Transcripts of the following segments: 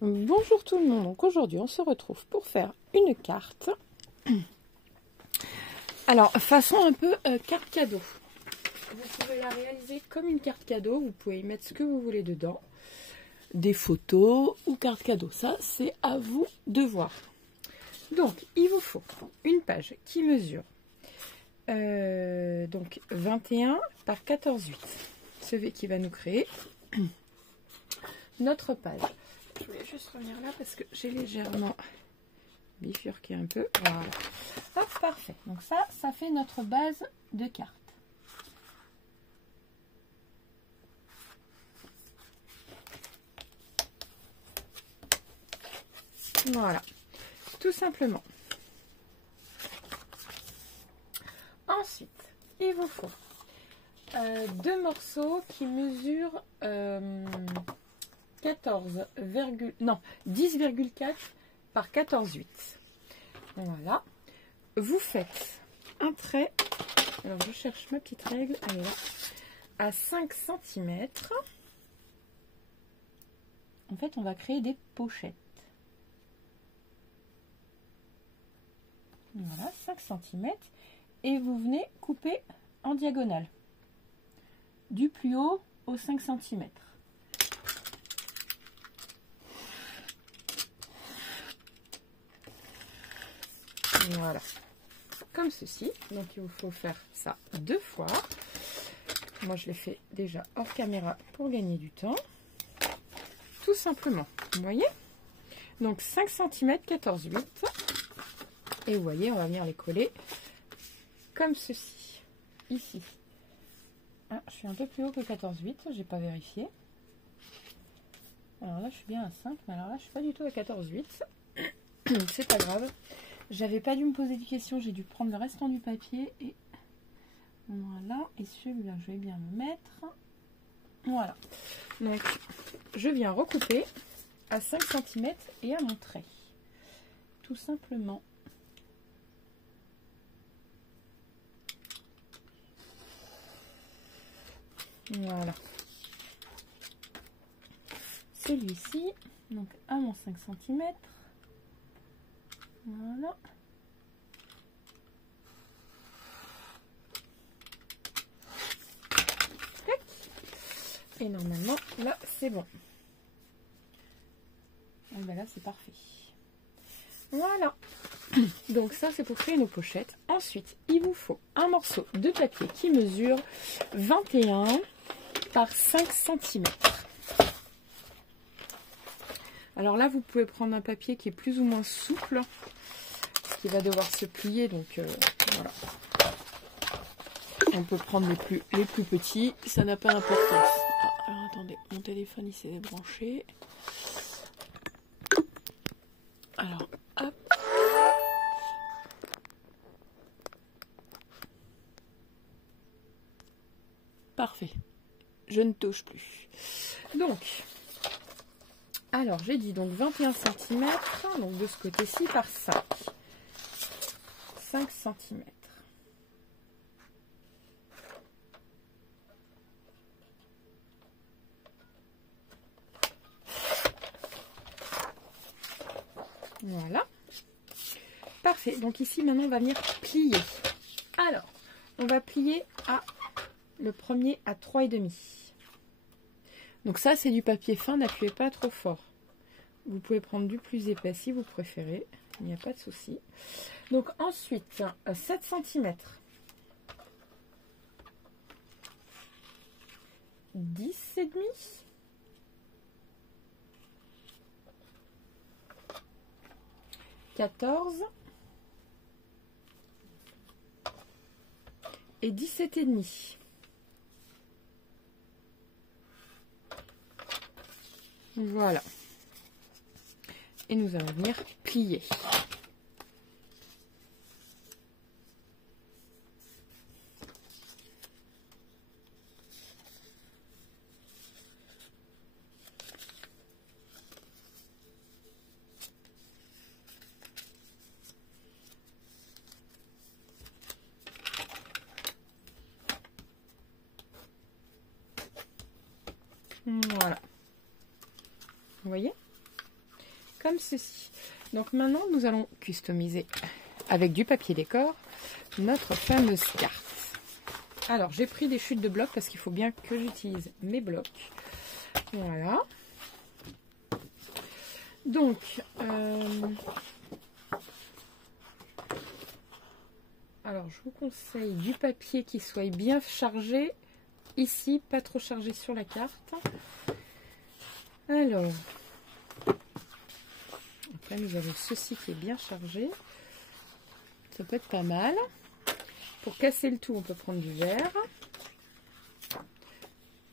Bonjour tout le monde, donc aujourd'hui on se retrouve pour faire une carte. Alors façon un peu carte cadeau. Vous pouvez la réaliser comme une carte cadeau, vous pouvez y mettre ce que vous voulez dedans. Des photos ou carte cadeau, ça c'est à vous de voir. Donc il vous faut une page qui mesure donc 21 par 14,8. Ce V qui va nous créer notre page. Je voulais juste revenir là parce que j'ai légèrement bifurqué un peu. Voilà. Hop, parfait. Donc ça fait notre base de carte. Voilà. Tout simplement. Ensuite, il vous faut deux morceaux qui mesurent 10,4 par 14,8. Voilà. Vous faites un trait. Alors je cherche ma petite règle. Elle est là. À 5 cm. En fait, on va créer des pochettes. Voilà, 5 cm. Et vous venez couper en diagonale. Du plus haut au 5 cm. Voilà, comme ceci. Donc il vous faut faire ça 2 fois. Moi je l'ai fait déjà hors caméra pour gagner du temps. Tout simplement, vous voyez. Donc 5 cm 14,8. Et vous voyez, on va venir les coller comme ceci. Ici. Ah, je suis un peu plus haut que 14,8, j'ai pas vérifié. Alors là je suis bien à 5, mais alors là je suis pas du tout à 14,8. C'est pas grave. J'avais pas dû me poser de questions, j'ai dû prendre le restant du papier et voilà. Et celui-là, je vais bien le mettre. Voilà. Donc, je viens recouper à 5 cm et à mon trait. Tout simplement. Voilà. Celui-ci, donc à mon 5 cm. Voilà. Et normalement, là, c'est bon. Et ben là, c'est parfait. Voilà. Donc ça, c'est pour créer nos pochettes. Ensuite, il vous faut un morceau de papier qui mesure 21 par 5 cm. Alors là, vous pouvez prendre un papier qui est plus ou moins souple, qui va devoir se plier. Donc voilà. On peut prendre les plus petits, ça n'a pas d'importance. Ah, alors attendez, mon téléphone il s'est débranché. Alors, hop. Parfait. Je ne touche plus. Donc, alors j'ai dit donc 21 cm, donc de ce côté-ci par 5. 5 cm. Voilà. Parfait. Donc ici, maintenant, on va venir plier. Alors, on va plier à le premier à 3,5. Donc ça, c'est du papier fin. N'appuyez pas trop fort. Vous pouvez prendre du plus épais si vous préférez. Il n'y a pas de souci. Donc ensuite, 7 cm. 10,5. 14 et 17,5. Voilà. Et nous allons venir plier. Voilà. Vous voyez? comme ceci. Donc maintenant, nous allons customiser avec du papier décor notre fameuse carte. Alors, j'ai pris des chutes de blocs parce qu'il faut bien que j'utilise mes blocs. Voilà. Donc, alors je vous conseille du papier qui soit bien chargé ici, pas trop chargé sur la carte. Alors, après nous avons ceci qui est bien chargé. Ça peut être pas mal. Pour casser le tout, on peut prendre du verre.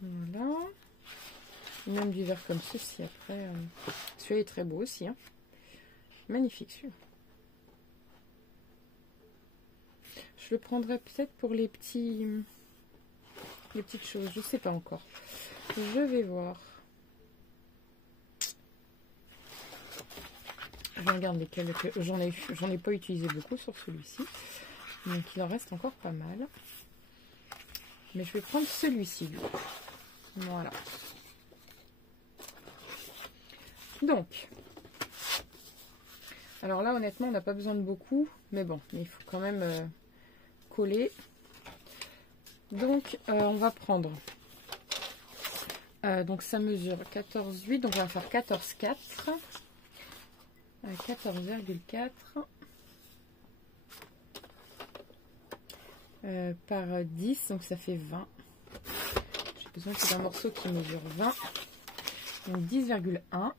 Voilà. Même du verre comme ceci après. Celui-là est très beau aussi. Hein. Magnifique celui-là. Je le prendrai peut-être pour les petites choses. Je ne sais pas encore. Je vais voir. Je regarde lesquels. J'en ai pas utilisé beaucoup sur celui-ci. Donc il en reste encore pas mal. Mais je vais prendre celui-ci. Voilà. Donc. Alors là honnêtement on n'a pas besoin de beaucoup. Mais bon, il faut quand même coller. Donc on va prendre. Donc ça mesure 14,8. Donc on va faire 14,4. 14,4 par 10, donc ça fait 20. J'ai besoin d'un morceau qui mesure 20. Donc 10,1.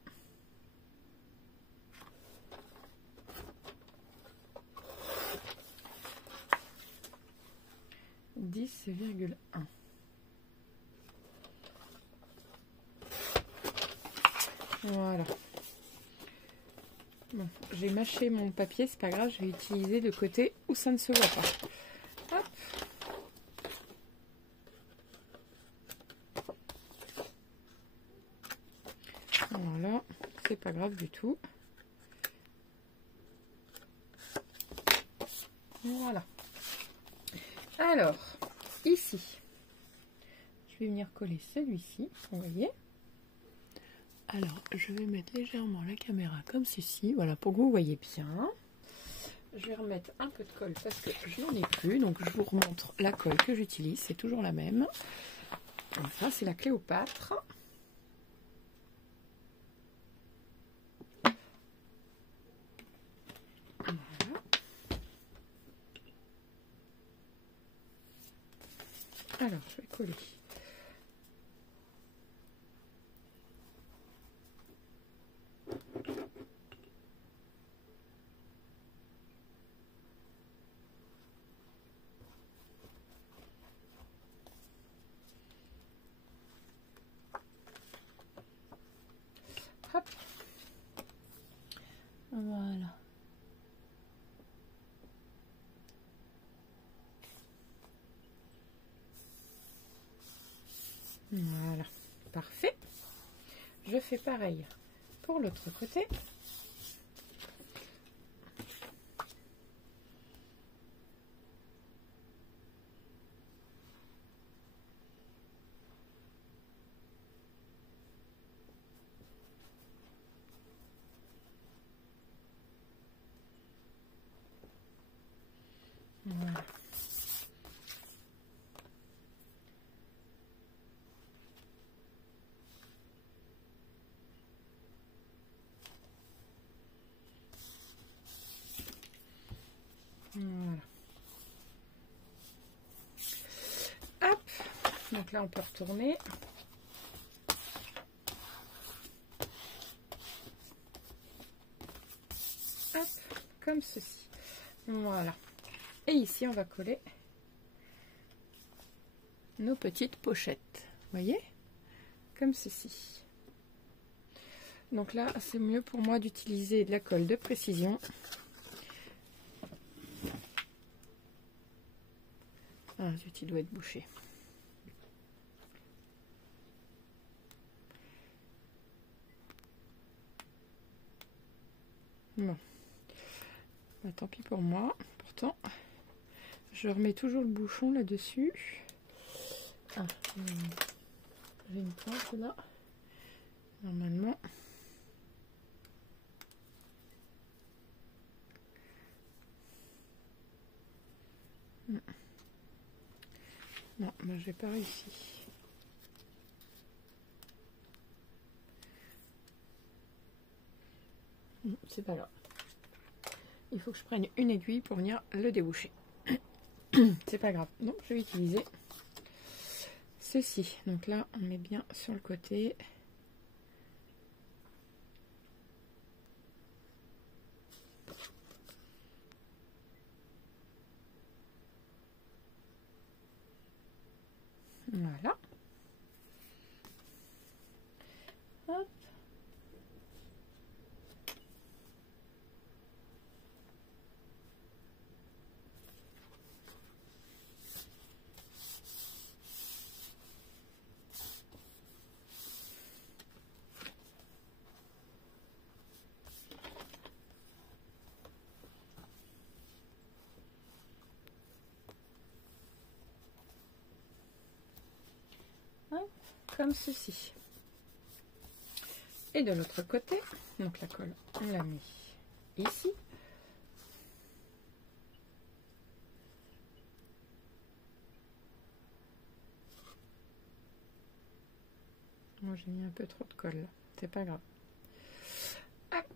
Voilà. Bon, j'ai mâché mon papier, c'est pas grave, je vais utiliser le côté où ça ne se voit pas. Hop. Voilà, c'est pas grave du tout. Voilà. Alors, ici, je vais venir coller celui-ci, vous voyez. Alors, je vais mettre légèrement la caméra comme ceci, voilà, pour que vous voyez bien. Je vais remettre un peu de colle parce que je n'en ai plus, donc je vous remontre la colle que j'utilise, c'est toujours la même. Enfin, c'est la Cléopâtre. Voilà. Alors, je vais coller. Hop. Voilà. Voilà, parfait. Je fais pareil pour l'autre côté. Voilà. Voilà. Hop. Donc là, on peut retourner. Hop, comme ceci. Voilà. Et ici, on va coller nos petites pochettes. Vous voyez? Comme ceci. Donc là, c'est mieux pour moi d'utiliser de la colle de précision. Ah, zut, il doit être bouché. Bon. Bah, tant pis pour moi. Pourtant, je remets toujours le bouchon là-dessus. Ah, j'ai une pointe là. Normalement. Non, moi j'ai pas réussi. C'est pas grave. Il faut que je prenne une aiguille pour venir le déboucher. C'est pas grave. Donc je vais utiliser ceci. Donc là, on met bien sur le côté. Voilà. Hop. Comme ceci. Et de l'autre côté, donc la colle, on la met ici. Moi j'ai mis un peu trop de colle là, c'est pas grave. Hop.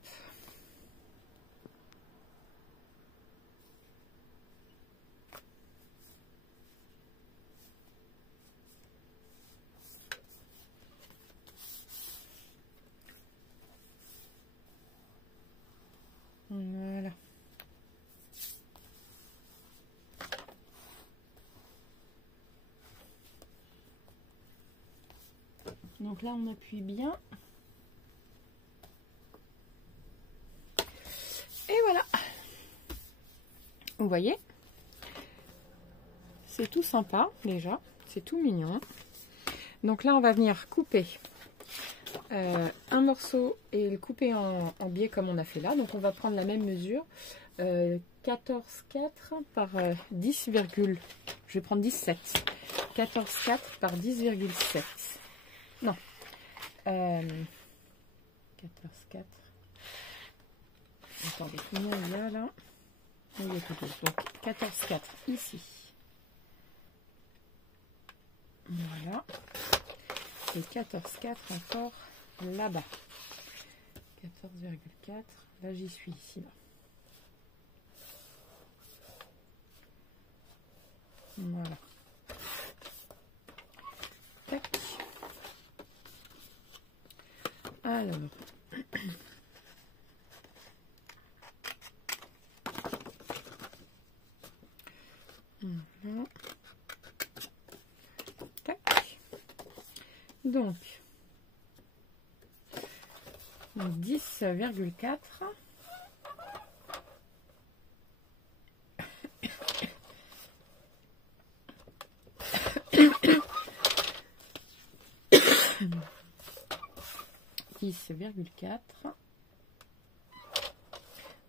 Voilà. Donc là, on appuie bien. Et voilà. Vous voyez? C'est tout sympa déjà. C'est tout mignon. Donc là, on va venir couper un morceau et le couper en biais comme on a fait là. Donc on va prendre la même mesure. 14,4 par 10, je vais prendre 17. 14,4 par 10,7. Non. 14,4. Attendez, combien il y a là? Il y a tout. Donc 14,4 ici. Voilà. Et 14,4 encore là-bas. 14,4. Là, j'y suis ici. Là. Voilà. Tac. Alors. Voilà. Tac. Donc 10,4.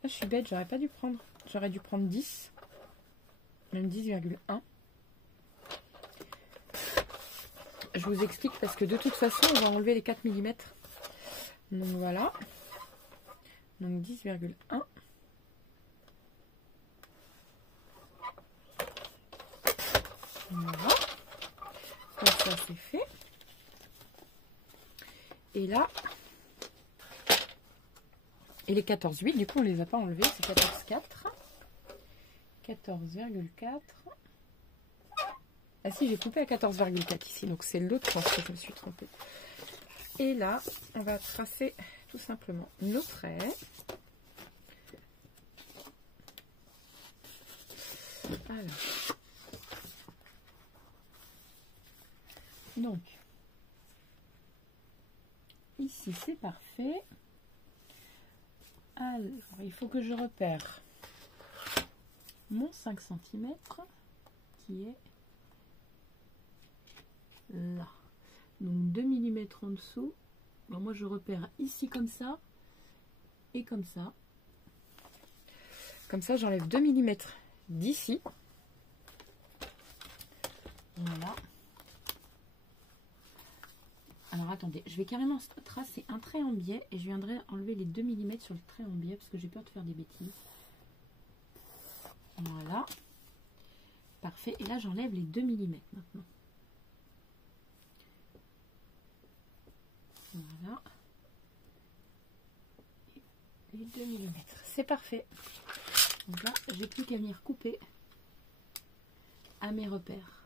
Je suis bête, j'aurais pas dû prendre. J'aurais dû prendre 10. Même 10,1. Je vous explique parce que de toute façon, on va enlever les 4 mm. Donc voilà. Donc 10,1. Voilà. Donc ça c'est fait. Et là, et les 14,8, du coup on les a pas enlevés, c'est 14,4. 14,4. Ah si, j'ai coupé à 14,4 ici, donc c'est l'autre sens que je me suis trompée. Et là, on va tracer tout simplement nos traits. Alors. Donc, ici c'est parfait. Alors, il faut que je repère mon 5 cm qui est là. Donc 2 mm en dessous. Alors moi je repère ici comme ça et comme ça. Comme ça j'enlève 2 mm d'ici. Voilà. Alors attendez, je vais carrément tracer un trait en biais et je viendrai enlever les 2 mm sur le trait en biais parce que j'ai peur de faire des bêtises. Voilà. Parfait. Et là, j'enlève les 2 mm maintenant. Voilà. Et les 2 mm. C'est parfait. Donc là, j'ai plus qu'à venir couper à mes repères.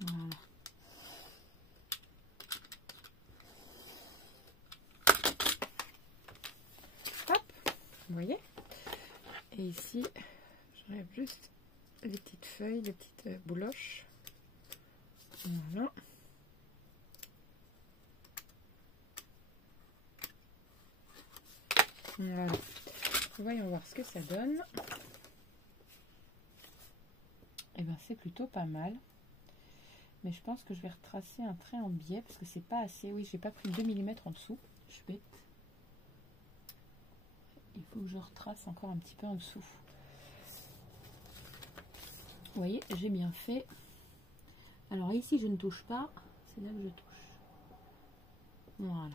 Voilà. Hop, vous voyez. Et ici, j'enlève juste les petites feuilles, les petites bouloches. Voilà. Voilà. Voyons voir ce que ça donne. Et bien c'est plutôt pas mal. Mais je pense que je vais retracer un trait en biais parce que c'est pas assez. Oui, j'ai pas pris 2 mm en dessous. Je suis bête. Il faut que je retrace encore un petit peu en dessous. Vous voyez, j'ai bien fait. Alors ici, je ne touche pas. C'est là que je touche. Voilà.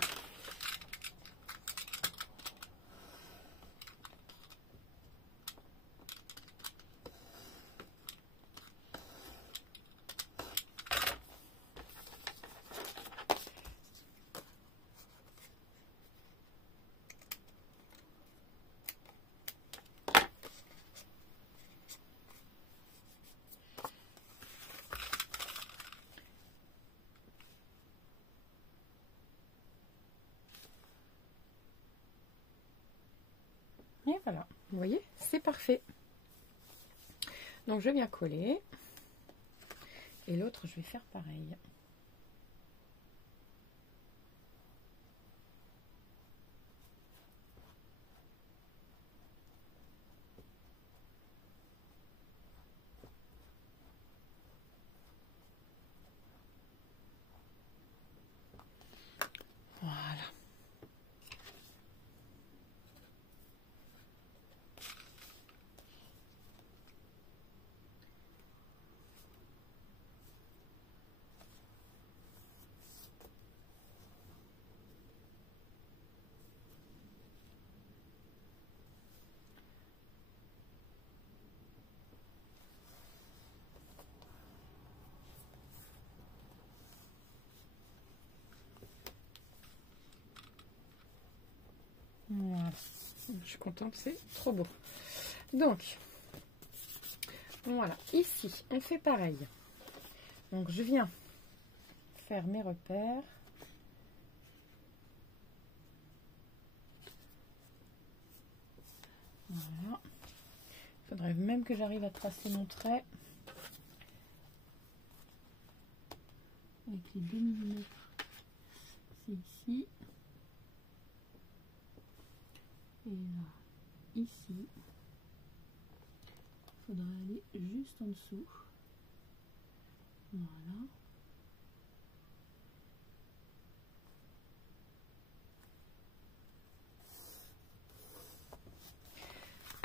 Et voilà, vous voyez, c'est parfait. Donc je viens coller. Et l'autre, je vais faire pareil. Voilà. Voilà. Je suis contente, c'est trop beau. Donc, voilà, ici, on fait pareil. Donc, je viens faire mes repères. Voilà. Il faudrait même que j'arrive à tracer mon trait. Avec les 2 mm. C'est ici. Et là, ici. Il faudra aller juste en dessous. Voilà.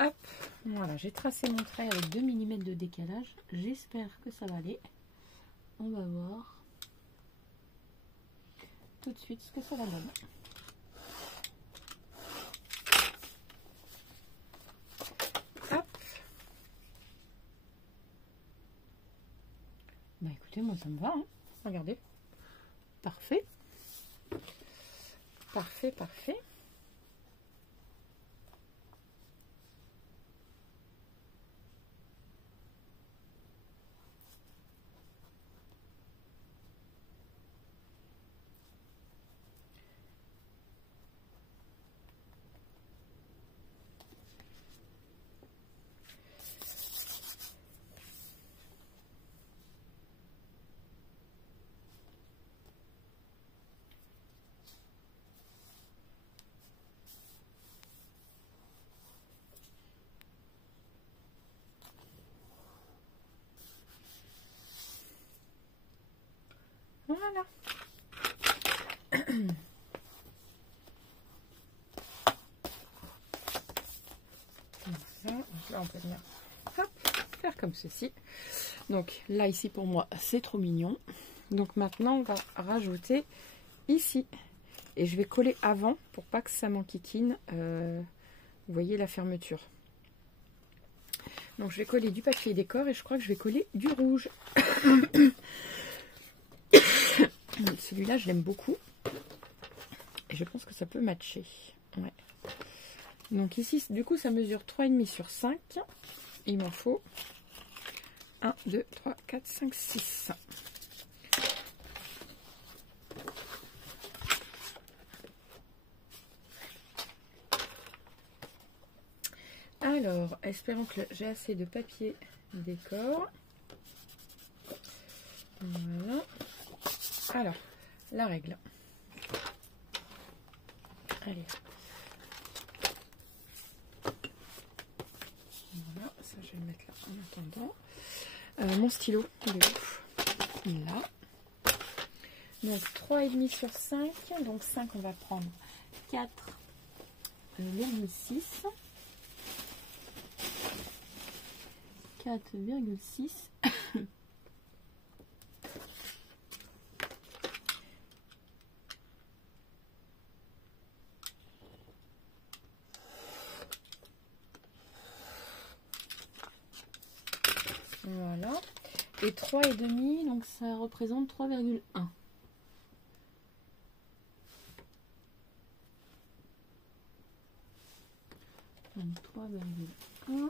Hop, voilà, j'ai tracé mon trait avec 2 mm de décalage. J'espère que ça va aller. On va voir tout de suite ce que ça va donner. Hop. Bah écoutez, moi ça me va, hein. Regardez. Parfait. Parfait, parfait. Voilà. Donc là, on peut venir hop, faire comme ceci. Donc là, ici, pour moi, c'est trop mignon. Donc maintenant, on va rajouter ici. Et je vais coller avant pour pas que ça m'enquiquine. Vous voyez la fermeture. Donc je vais coller du papier décor et je crois que je vais coller du rouge. Celui-là, je l'aime beaucoup. Et je pense que ça peut matcher. Ouais. Donc ici, du coup, ça mesure 3,5 sur 5. Il m'en faut 1, 2, 3, 4, 5, 6. Alors, espérons que j'ai assez de papier décor. Voilà. Alors, la règle. Allez. Voilà, ça je vais le mettre là en attendant. Mon stylo, il est où? Là. Donc 3,5 sur 5. Donc 5, on va prendre 4,6. 4,6. Voilà. Et 3,5, donc ça représente 3,1. Donc 3,1.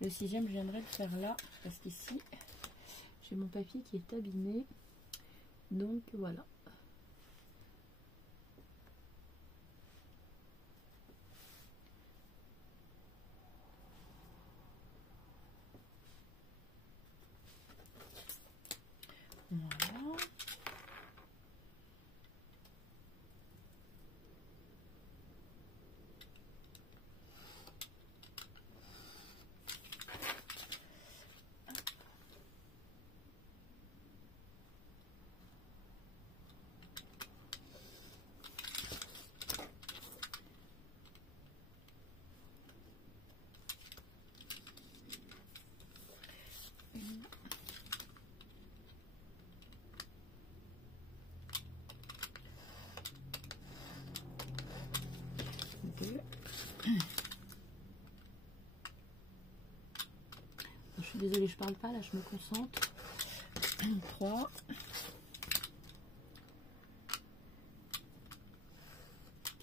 Le 6e, j'aimerais le faire là, parce qu'ici, j'ai mon papier qui est abîmé. Donc voilà. Voilà. Je suis désolée, je parle pas, là je me concentre. 3.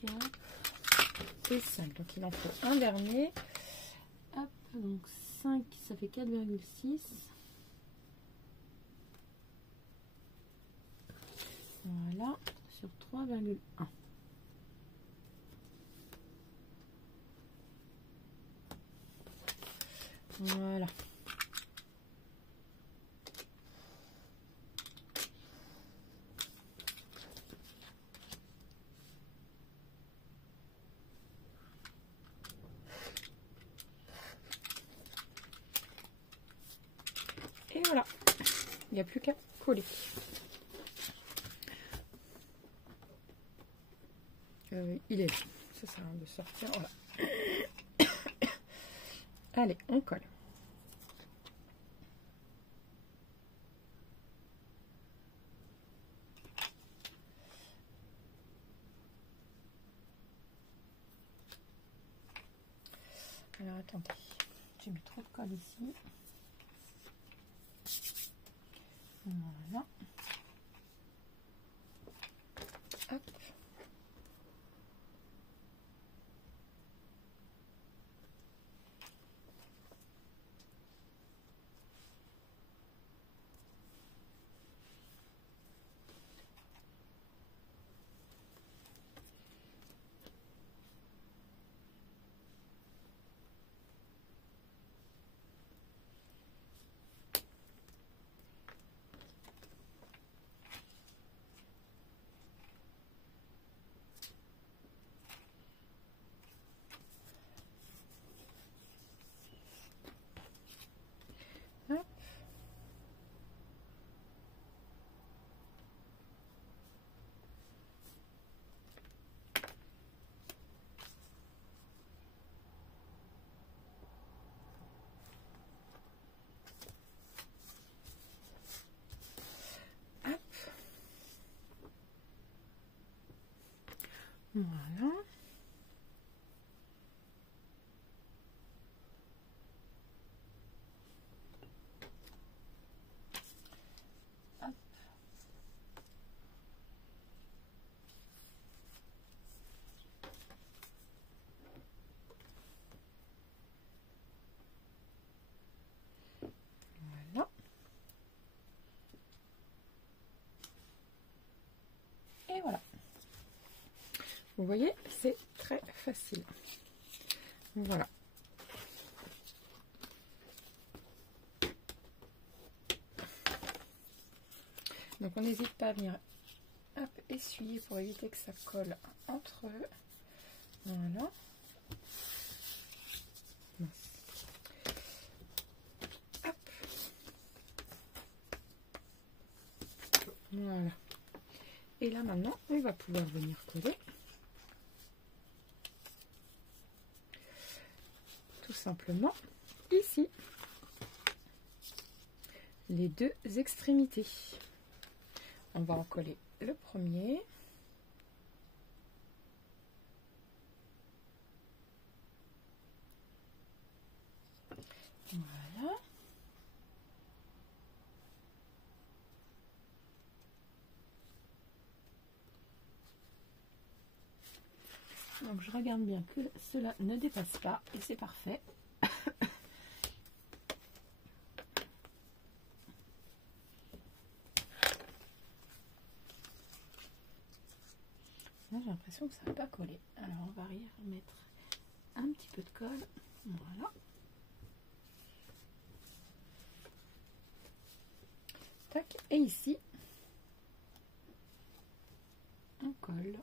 4 et 5. Donc il en faut un dernier. Hop, donc 5, ça fait 4,6. Voilà, sur 3,1. Voilà. Et voilà. Il n'y a plus qu'à coller. Il est là. Ça sert à rien de sortir. Voilà. Allez, on colle. Alors attendez, j'ai mis trop de colle ici. Voilà. Hop. Voilà. Hop. Voilà. Et voilà. Vous voyez, c'est très facile. Voilà. Donc on n'hésite pas à venir essuyer pour éviter que ça colle entre eux. Voilà. Hop. Voilà. Et là maintenant, on va pouvoir venir coller. Tout simplement ici. Les deux extrémités. On va en coller le premier. Voilà. Donc je regarde bien que cela ne dépasse pas et c'est parfait. J'ai l'impression que ça ne va pas coller. Alors on va y remettre un petit peu de colle. Voilà. Tac. Et ici, on colle.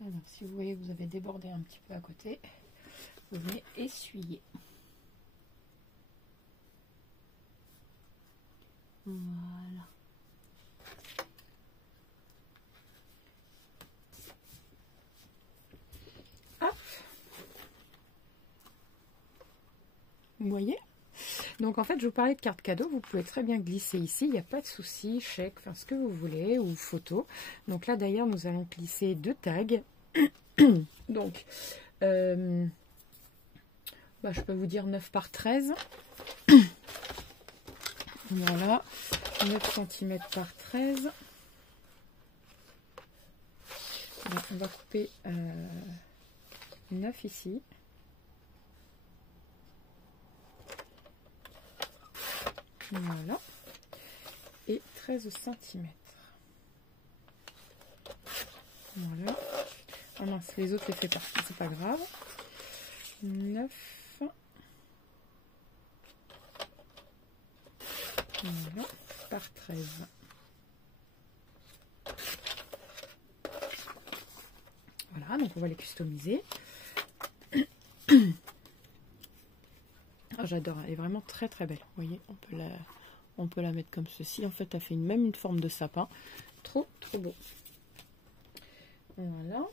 Alors si vous voyez que vous avez débordé un petit peu à côté, vous venez essuyer. Voilà. Hop. Vous voyez? Donc en fait, je vous parlais de carte cadeau, vous pouvez très bien glisser ici, il n'y a pas de souci, chèque, enfin ce que vous voulez, ou photo. Donc là d'ailleurs, nous allons glisser 2 tags. Donc, je peux vous dire 9 par 13. Voilà, 9 cm par 13. Donc, on va couper 9 ici. Voilà. Et 13 cm. Voilà. Ah mince, les autres les fait pas, c'est pas grave. 9. Voilà, par 13. Voilà, donc on va les customiser. Ah, j'adore, elle est vraiment très très belle. Vous voyez, on peut la mettre comme ceci. En fait, elle fait même une forme de sapin. Trop trop beau. Voilà.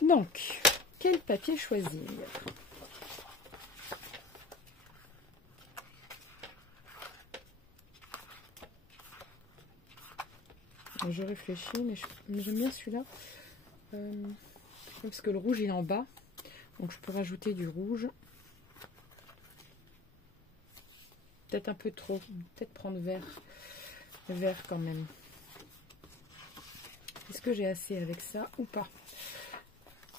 Donc, quel papier choisir? Je réfléchis, mais j'aime bien celui-là. Parce que le rouge il est en bas. Donc je peux rajouter du rouge. Peut-être un peu trop. Peut-être prendre vert. Vert quand même. Est-ce que j'ai assez avec ça ou pas?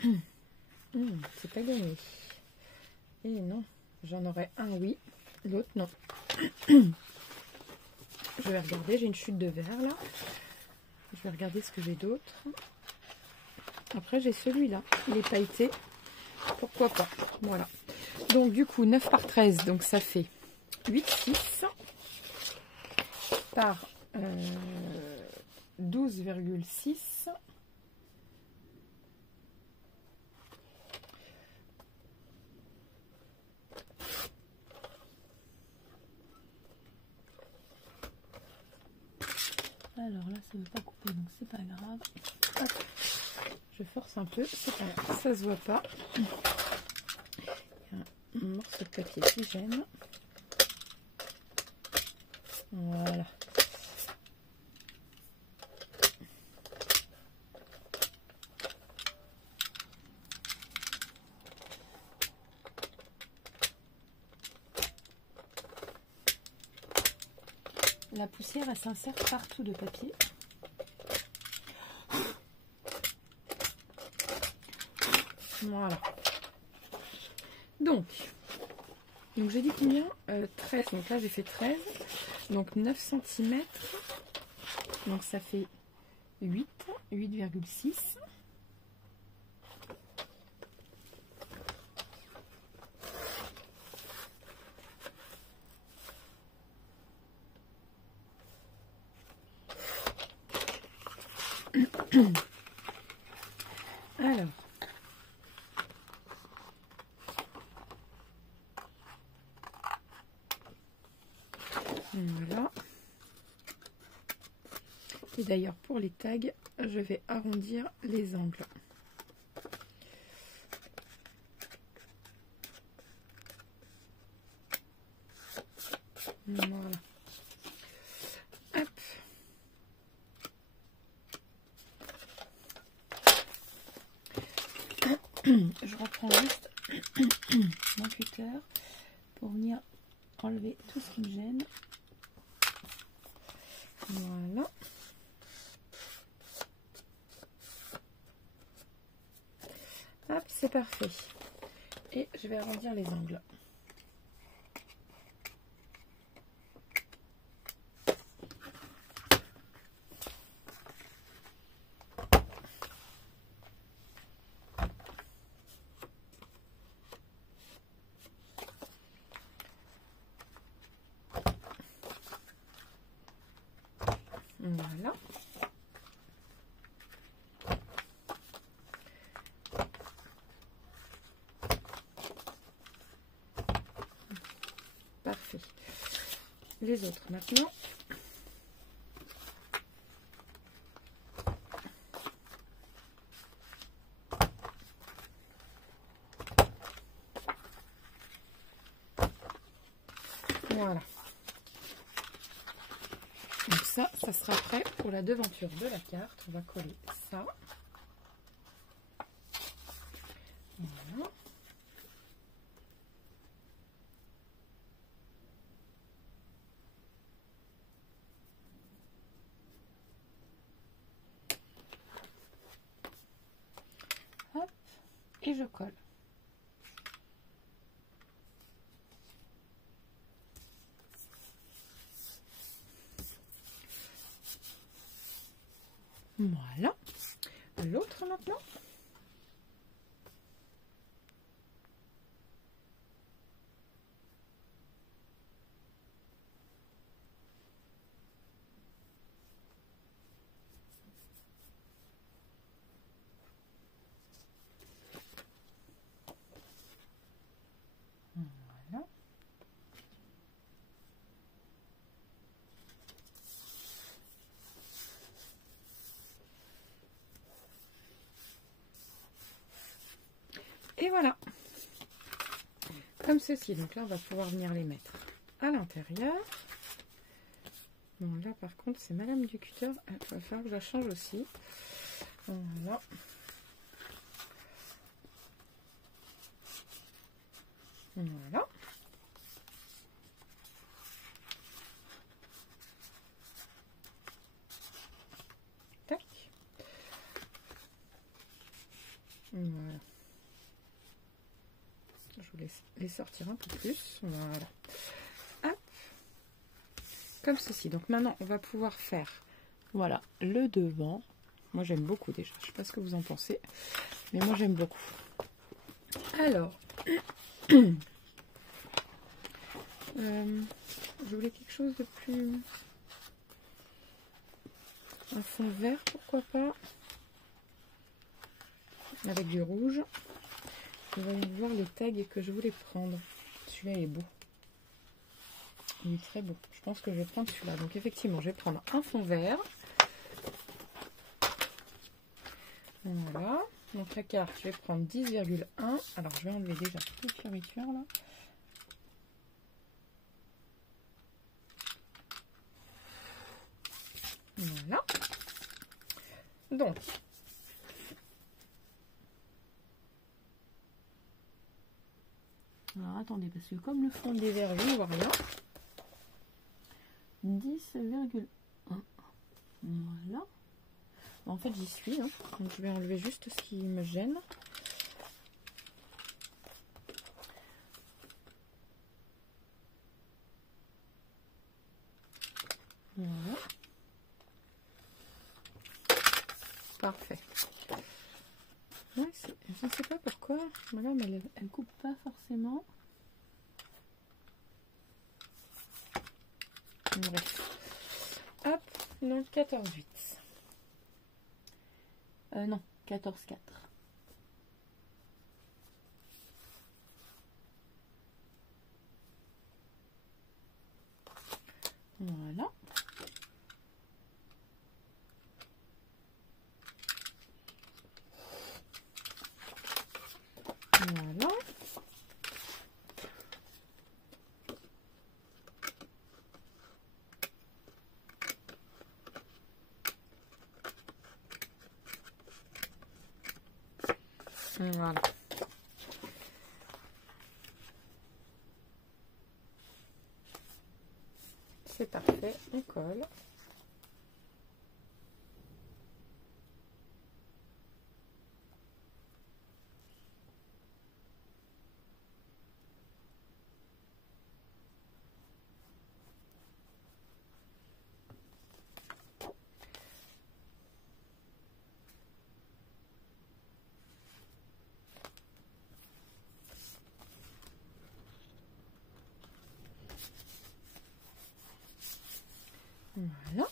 C'est pas gagné. Et non. J'en aurais un oui. L'autre non. Je vais regarder. J'ai une chute de verre là. Je vais regarder ce que j'ai d'autre. Après j'ai celui-là. Il est pailleté. Pourquoi pas. Voilà. Donc du coup 9 par 13. Donc ça fait 8,6 par 12,6. Alors là, ça ne veut pas couper, donc c'est pas grave. Hop. Je force un peu, c'est pas grave, ça se voit pas. Il y a morceau de papier qui gêne. Voilà. La poussière, elle s'insère partout de papier. Voilà. Donc j'ai dit combien 13. Donc là, j'ai fait 13. Donc 9 cm. Donc ça fait 8,6. Alors, voilà. Et d'ailleurs, pour les tags, je vais arrondir les angles. Voilà. Hop. Je reprends juste mon cutter pour venir enlever tout ce qui me gêne. Voilà. Hop, c'est parfait. Et je vais arrondir les angles. Voilà. Parfait. Les autres maintenant. Voilà. Donc ça sera prêt pour la devanture de la carte. On va coller ça. Voilà. Hop. Et je colle. Voilà. L'autre maintenant. Voilà. Et voilà, comme ceci. Donc là, on va pouvoir venir les mettre à l'intérieur. Bon, là, par contre, c'est Madame du Cutter. Il va falloir que je la change aussi. Voilà. Voilà. Tac. Voilà. Je vous laisse les sortir un peu plus. Voilà. Hop. Comme ceci. Donc maintenant, on va pouvoir faire, voilà, le devant. Moi, j'aime beaucoup déjà. Je ne sais pas ce que vous en pensez, mais moi, j'aime beaucoup. Alors, je voulais quelque chose de plus... Un fond vert, pourquoi pas. Avec du rouge. Vous allez voir les tags que je voulais prendre. Celui-là est beau. Il est très beau. Je pense que je vais prendre celui-là. Donc effectivement, je vais prendre un fond vert. Voilà. Donc la carte, je vais prendre 10,1. Alors je vais enlever déjà toute la fioriture là. Voilà. Donc, alors attendez, parce que comme le fond est vert, je ne vois rien. 10,1. Voilà. En fait, j'y suis. Hein. Donc, je vais enlever juste ce qui me gêne. Voilà. Parfait. Ouais, je ne sais pas pourquoi. Madame, elle coupe pas forcément. Bref. Hop, donc 14,8. Non, 14,4. Voilà. Voilà. Voilà. C'est parfait, on colle. Voilà.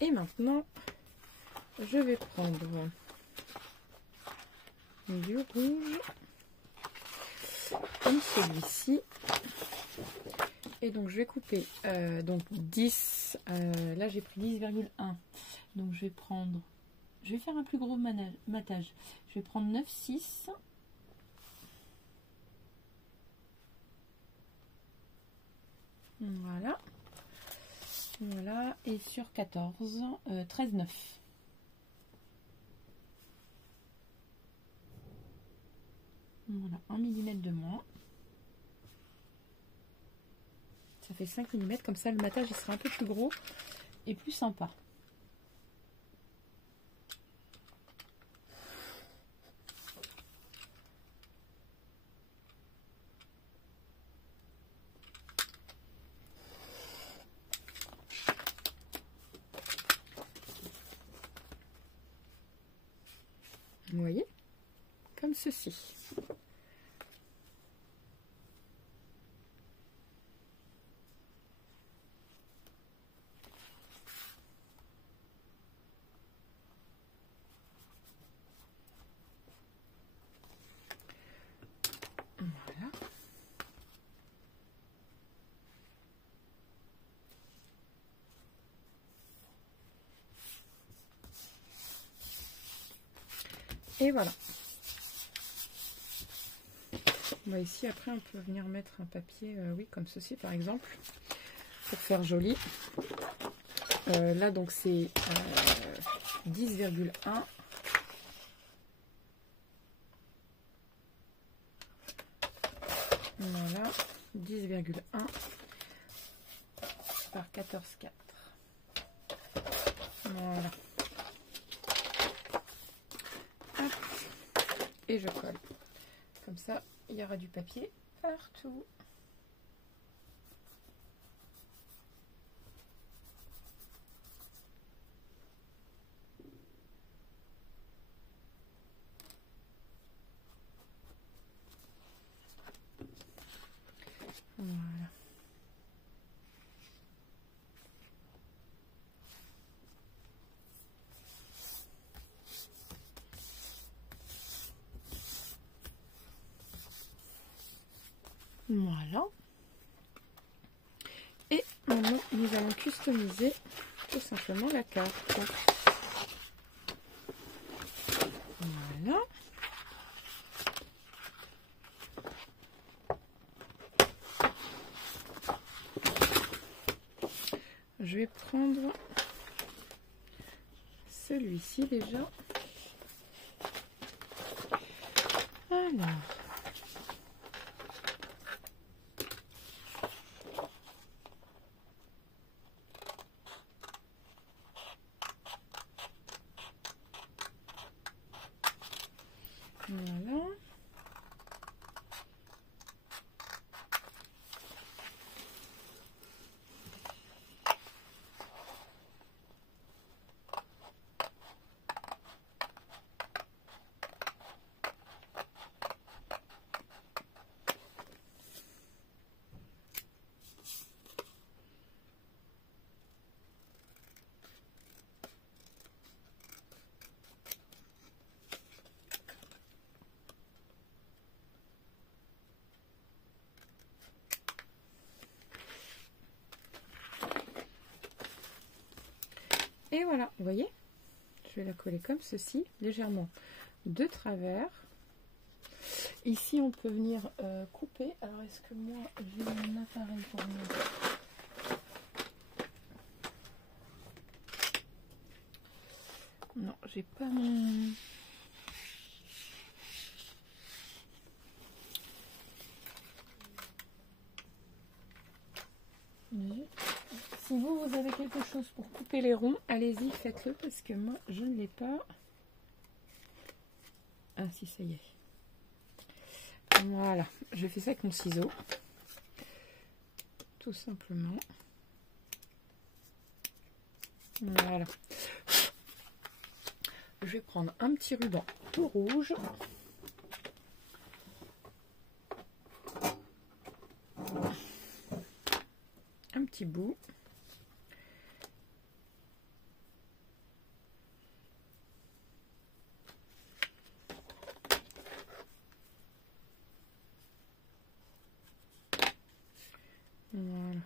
Et maintenant, je vais prendre du rouge, comme celui-ci. Et donc, je vais couper donc 10. Là, j'ai pris 10,1. Donc, je vais prendre... Je vais faire un plus gros matage. Je vais prendre 9,6. Voilà. Voilà. Et sur 14, 13,9. Voilà, 1 mm de moins. Ça fait 5 mm. Comme ça, le matage il sera un peu plus gros et plus sympa. Vous voyez, comme ceci. Voilà. Et voilà. Bah ici, après, on peut venir mettre un papier, oui, comme ceci, par exemple, pour faire joli. Là, donc, c'est 10,1. Voilà, 10,1 par 14,4. Voilà. Hop. Et je colle. Comme ça, il y aura du papier partout. Voilà. Voilà. Et maintenant, nous allons customiser tout simplement la carte. Voilà. je vais prendre celui-ci déjà. Alors. Voilà. Et voilà, vous voyez, je vais la coller comme ceci, légèrement de travers. Ici, on peut venir couper. Alors, est-ce que moi, j'ai un appareil pour moi? Non, j'ai pas mon... Si vous avez quelque chose pour couper les ronds, allez-y, faites-le parce que moi, je ne l'ai pas. Ah si, ça y est. Voilà, je fais ça avec mon ciseau. Tout simplement. Voilà. Je vais prendre un petit ruban tout rouge. Un petit bout. Voilà.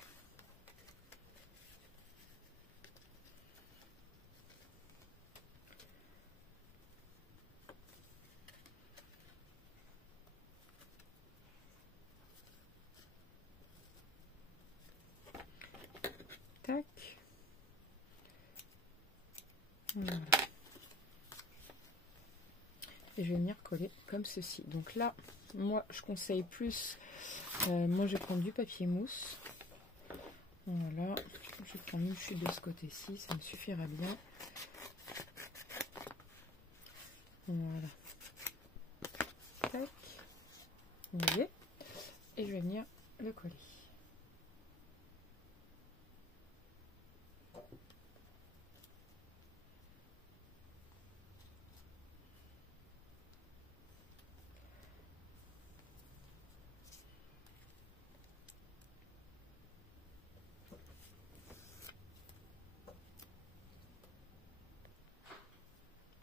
Tac. Voilà. Et je vais venir coller comme ceci. Donc là, moi, je conseille plus. Moi, je vais prendre du papier mousse. Voilà. Je vais prendre une chute de ce côté-ci. Ça me suffira bien. Voilà. Tac. Vous voyez? Et je vais venir le coller.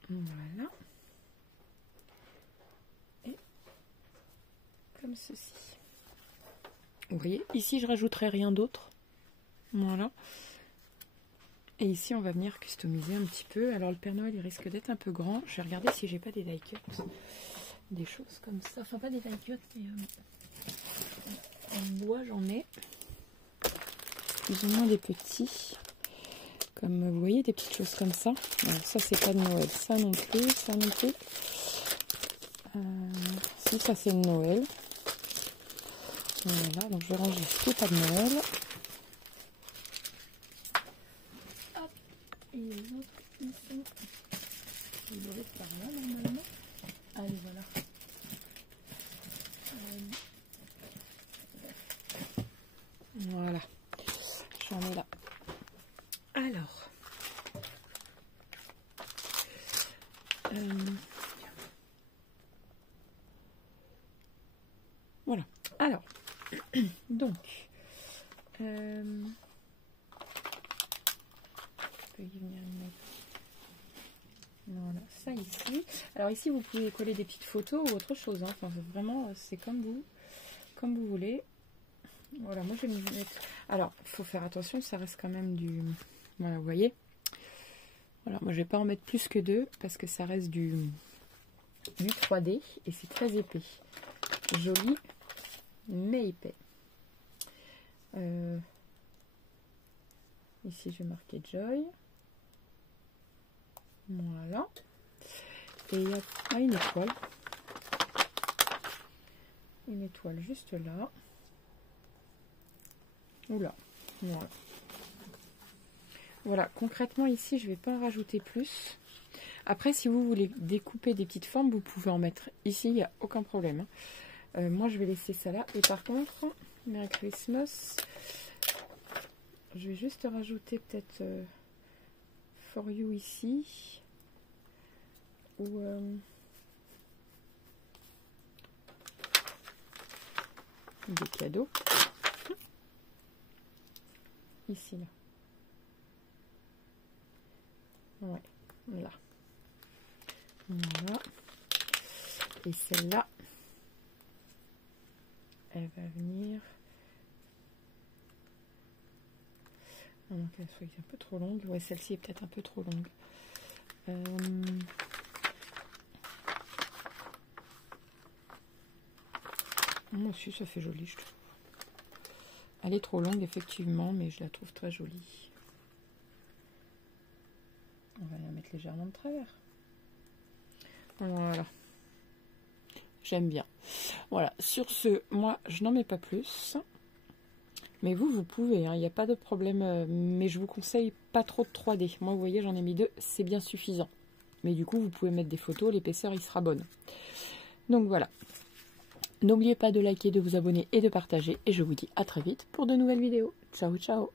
Voilà. Et comme ceci. Vous voyez, ici je rajouterai rien d'autre. Voilà. Et ici on va venir customiser un petit peu. Alors le Père Noël il risque d'être un peu grand. Je vais regarder si j'ai pas des die cuts. Des choses comme ça. Enfin pas des die cuts mais en bois j'en ai. Plus ou moins des petits. Comme vous voyez, des petites choses comme ça. Alors, ça, c'est pas de Noël. Ça non plus, ça non plus. Si, ça c'est de Noël. Voilà, donc je vais ranger tout pas de Noël. Hop. Et les autres, ils sont... Ils doivent être par là, normalement. Allez, voilà. Voilà. J'en ai là. Alors, voilà. Alors, donc, je peux y venir mettre. Voilà, ça ici. Alors ici, vous pouvez coller des petites photos ou autre chose. Hein. Enfin, vraiment, c'est comme vous voulez. Voilà, moi je vais me mettre. Alors, il faut faire attention, ça reste quand même du. Voilà, vous voyez. Voilà, moi je vais pas en mettre plus que 2 parce que ça reste du 3D et c'est très épais. Joli, mais épais. Ici, je vais marquer Joy. Voilà. Et il y a une étoile. Une étoile juste là. Oula. Voilà. Voilà. Concrètement, ici, je ne vais pas en rajouter plus. Après, si vous voulez découper des petites formes, vous pouvez en mettre ici. Il n'y a aucun problème. Moi, je vais laisser ça là. Et par contre, Merry Christmas. Je vais juste rajouter peut-être For You ici. Ou des cadeaux. Ici, là. Ouais, là. Voilà. Et celle-là, elle va venir. Donc elle soit un peu trop longue. Ouais, celle-ci est peut-être un peu trop longue. Moi aussi, ça fait joli, je trouve. Elle est trop longue, effectivement, mais je la trouve très jolie. On va la mettre légèrement de travers. Voilà. J'aime bien. Voilà. Sur ce, moi, je n'en mets pas plus. Mais vous pouvez, hein, il n'y a pas de problème. Mais je vous conseille pas trop de 3D. Moi, vous voyez, j'en ai mis 2, c'est bien suffisant. Mais du coup, vous pouvez mettre des photos, l'épaisseur, il sera bonne. Donc voilà. N'oubliez pas de liker, de vous abonner et de partager. Et je vous dis à très vite pour de nouvelles vidéos. Ciao, ciao!